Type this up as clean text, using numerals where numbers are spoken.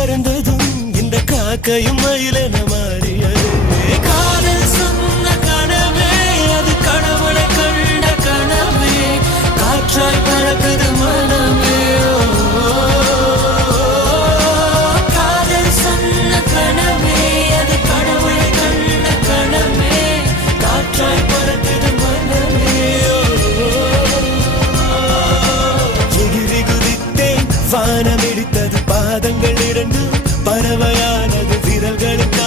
பறந்ததும் இந்த காக்கையும் மயிலென மாறியது. காதல் சொன்ன கனவே அது கடவுளை கண்ட கனவே, காற்றாய் பறக்குது மனமே. காதல் சொன்ன கனவே அது கடவுளை கண்ட கனவே, காற்றாய் பறக்குது மனமே. எகிரி குதித்தேன், வானம் இடித்தது, பாதங்கள் இரண்டு பறவையானது, விரல்களுக்கு